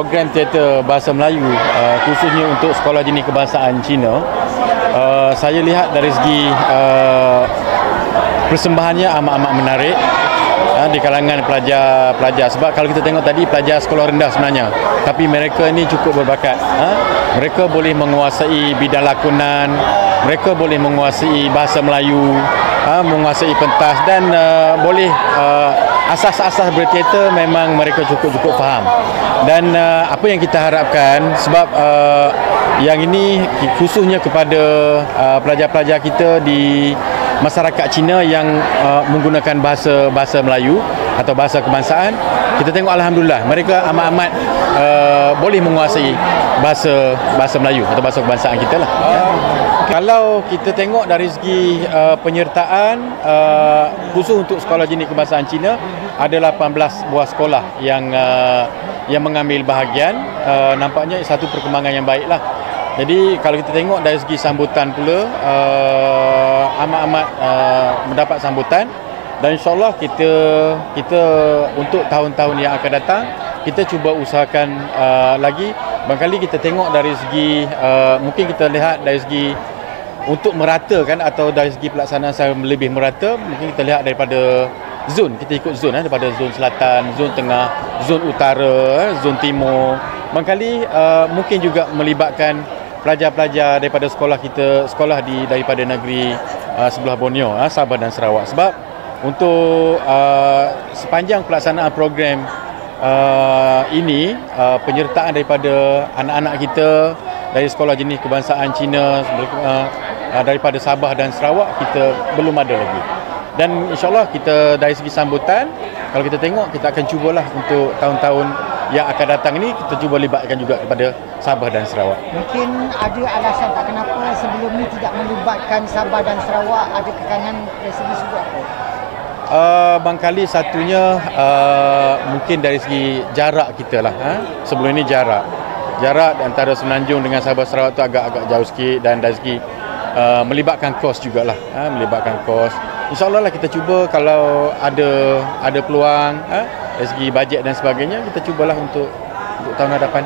program teater bahasa Melayu khususnya untuk sekolah jenis kebangsaan Cina, saya lihat dari segi persembahannya amat-amat menarik di kalangan pelajar-pelajar. Sebab kalau kita tengok tadi, pelajar sekolah rendah sebenarnya, tapi mereka ini cukup berbakat. Mereka boleh menguasai bidang lakonan, mereka boleh menguasai bahasa Melayu, menguasai pentas, dan boleh asas-asas berteater memang mereka cukup faham. Dan apa yang kita harapkan, sebab yang ini khususnya kepada pelajar-pelajar kita di masyarakat Cina yang menggunakan bahasa Melayu atau bahasa kebangsaan, kita tengok alhamdulillah mereka amat-amat boleh menguasai bahasa Melayu atau bahasa kebangsaan kita lah. Kalau kita tengok dari segi penyertaan khusus untuk sekolah jenis kebangsaan Cina, ada 18 buah sekolah yang mengambil bahagian. Nampaknya satu perkembangan yang baik lah. Jadi kalau kita tengok dari segi sambutan pula, amat-amat mendapat sambutan, dan insyaAllah kita untuk tahun-tahun yang akan datang, kita cuba usahakan lagi. Barangkali kita tengok dari segi, mungkin kita lihat dari segi untuk meratakan atau dari segi pelaksanaan secara lebih merata, mungkin kita lihat daripada zon, kita ikut zon, daripada zon selatan, zon tengah, zon utara, zon timur. Barangkali mungkin juga melibatkan pelajar-pelajar daripada sekolah kita, daripada negeri sebelah Borneo, Sabah dan Sarawak. Sebab untuk sepanjang pelaksanaan program ini, penyertaan daripada anak-anak kita dari sekolah jenis kebangsaan Cina daripada Sabah dan Sarawak, kita belum ada lagi. Dan insyaAllah kita dari segi sambutan, kalau kita tengok, kita akan cubalah untuk tahun-tahun yang akan datang ini, kita cuba libatkan juga kepada Sabah dan Sarawak. Mungkin ada alasan tak kenapa sebelum ni tidak melibatkan Sabah dan Sarawak, ada kekangan dari segi sudut apa? Barangkali satunya mungkin dari segi jarak kita lah. Sebelum ini jarak antara Semenanjung dengan Sabah Sarawak tu agak jauh sikit, dan dari segi melibatkan kos jugalah, melibatkan kos. InsyaAllah lah kita cuba, kalau ada peluang dari segi bajet dan sebagainya, kita cubalah untuk tahun hadapan.